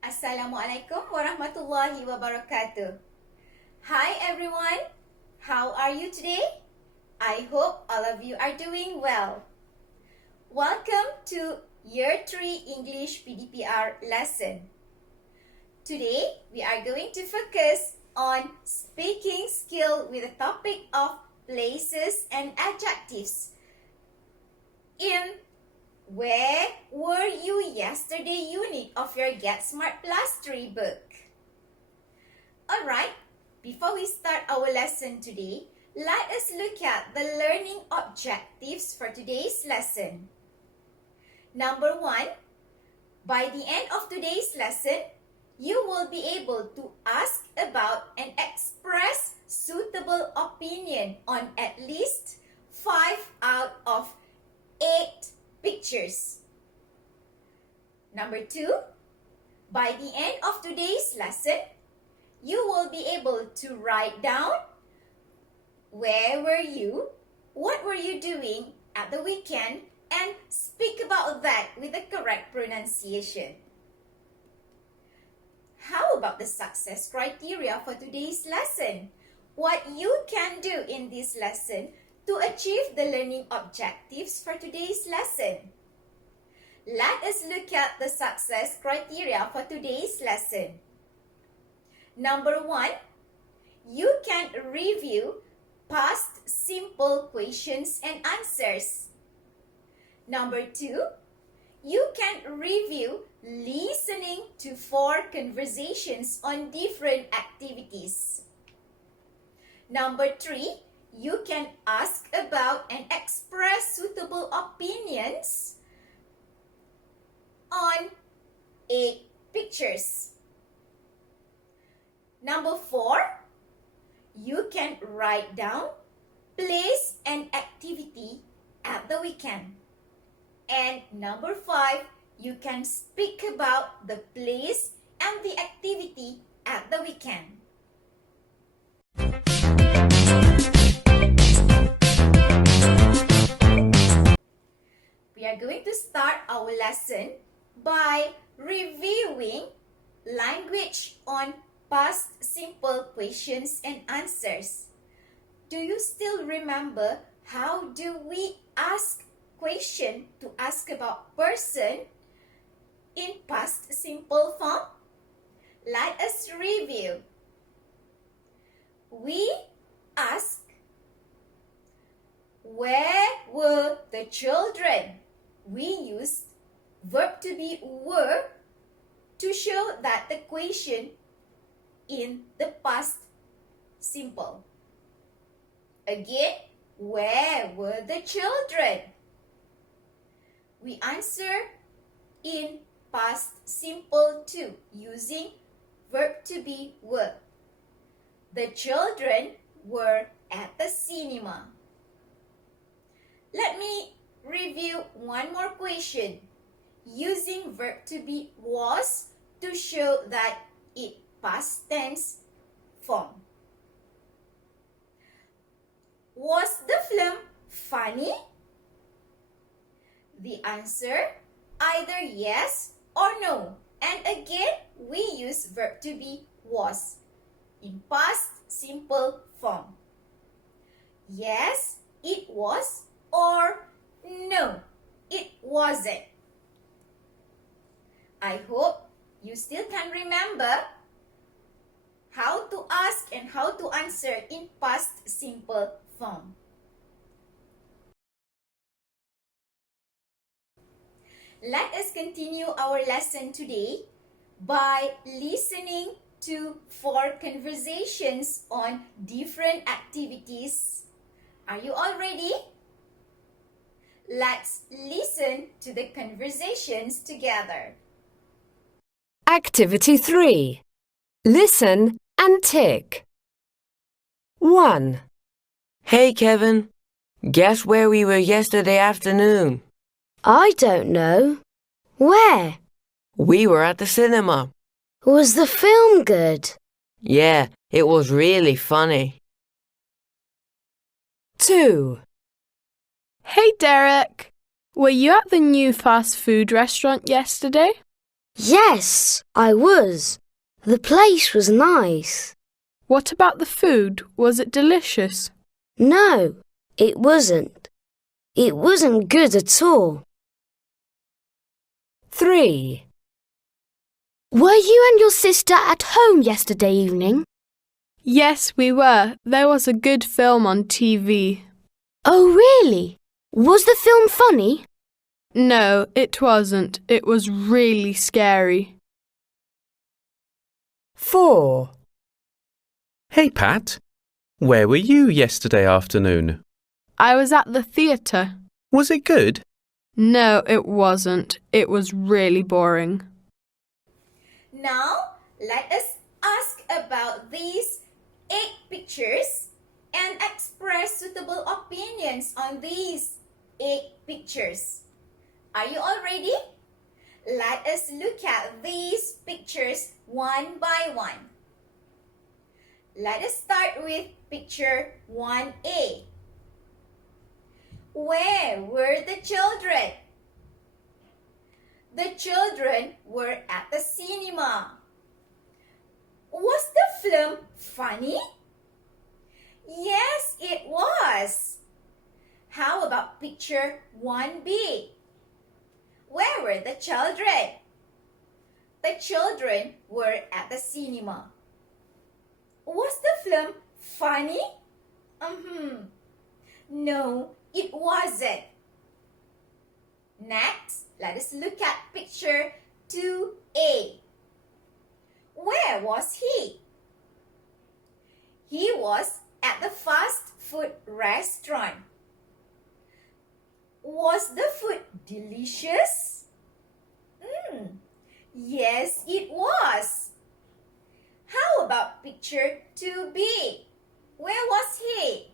Assalamualaikum warahmatullahi wabarakatuh. Hi everyone, how are you today? I hope all of you are doing well. Welcome to Year 3 English PDPR lesson. Today, we are going to focus on speaking skill with the topic of places and adjectives. In Where Were You Yesterday unit of your Get Smart Plus 3 book. Alright, before we start our lesson today, let us look at the learning objectives for today's lesson. Number 1, by the end of today's lesson, you will be able to ask about and express suitable opinion on at least 5 out of 8 pictures. Number 2, by the end of today's lesson, you will be able to write down where were you, what were you doing at the weekend, and speak about that with the correct pronunciation. How about the success criteria for today's lesson? What you can do in this lesson to achieve the learning objectives for today's lesson. Let us look at the success criteria for today's lesson. Number 1, you can review past simple questions and answers. Number 2, you can review listening to 4 conversations on different activities. Number 3, you can ask about and express suitable opinions on 8 pictures. Number 4, you can write down place and activity at the weekend. And number 5, you can speak about the place and the activity at the weekend. We are going to start our lesson by reviewing language on past simple questions and answers. Do you still remember how do we ask question to ask about person in past simple form? Let us review. We ask, where were the children? We used verb to be were to show that the question in the past simple. Again, where were the children? We answer in past simple too, using verb to be were. The children were at the cinema. Let me review one more question using verb to be was to show that it past tense form. Was the film funny? The answer, either yes or no. And again, we use verb to be was in past simple form. Yes, it was, or no, it wasn't. I hope you still can remember how to ask and how to answer in past simple form. Let us continue our lesson today by listening to 4 conversations on different activities. Are you all ready? Let's listen to the conversations together. Activity 3. Listen and tick. 1. Hey, Kevin. Guess where we were yesterday afternoon? I don't know. Where? We were at the cinema. Was the film good? Yeah, it was really funny. 2. Hey Derek, were you at the new fast food restaurant yesterday? Yes, I was. The place was nice. What about the food? Was it delicious? No, it wasn't. It wasn't good at all. 3. Were you and your sister at home yesterday evening? Yes, we were. There was a good film on TV. Oh, really? Was the film funny? No, it wasn't. It was really scary. 4. Hey, Pat. Where were you yesterday afternoon? I was at the theatre. Was it good? No, it wasn't. It was really boring. Now, let us ask about these 8 pictures and express suitable opinions on these 8 pictures. Are you all ready? Let us look at these pictures one by one. Let us start with picture 1A. Where were the children? The children were at the cinema. Was the film funny? Yes, it was. How about picture 1B? Where were the children? The children were at the cinema. Was the film funny? No, it wasn't. Next, let us look at picture 2A. Where was he? He was at the fast food restaurant. Was the food delicious? Yes, it was. How about picture 2B? Where was he?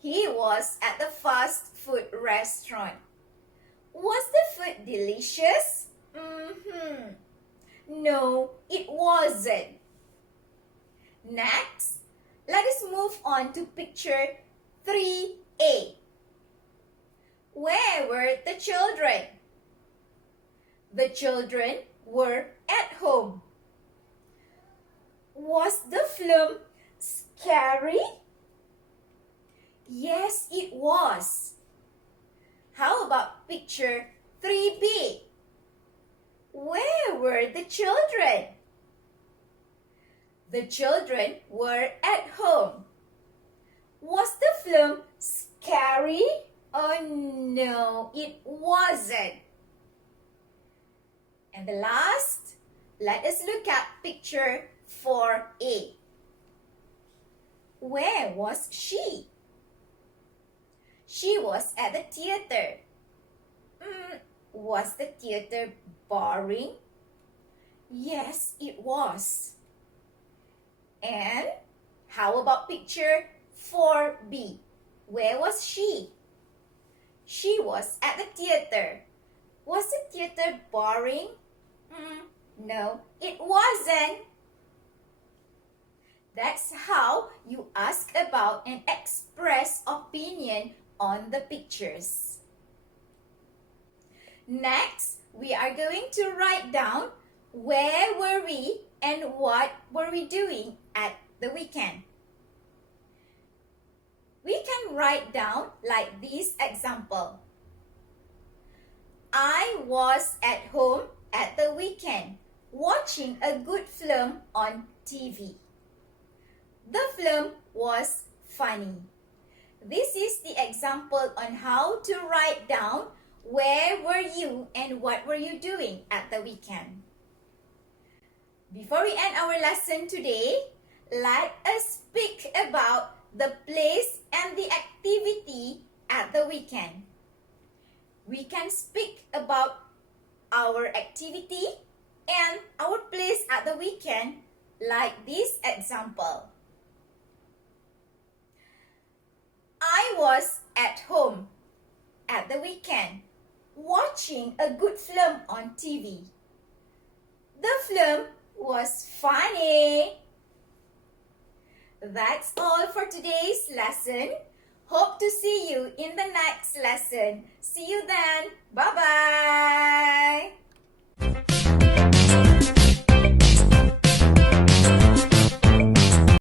He was at the fast food restaurant. Was the food delicious? No, it wasn't. Next, let us move on to picture 3A. Where were the children? The children were at home. Was the film scary? Yes, it was. How about picture 3B? Where were the children? The children were at home. Was the film scary? Oh no, it wasn't. And the last, let us look at picture 4A. Where was she? She was at the theater. Was the theater boring? Yes, it was. And how about picture 4B? Where was she? She was at the theater. Was the theater boring? No, it wasn't. That's how you ask about and express opinion on the pictures. Next, we are going to write down where were we and what were we doing at the weekend. We can write down like this example. I was at home at the weekend watching a good film on TV. The film was funny. This is the example on how to write down where were you and what were you doing at the weekend. Before we end our lesson today, let us speak about the place and the activity at the weekend. We can speak about our activity and our place at the weekend like this example. I was at home at the weekend watching a good film on TV. The film was funny. That's all for today's lesson. Hope to see you in the next lesson. See you then. Bye-bye.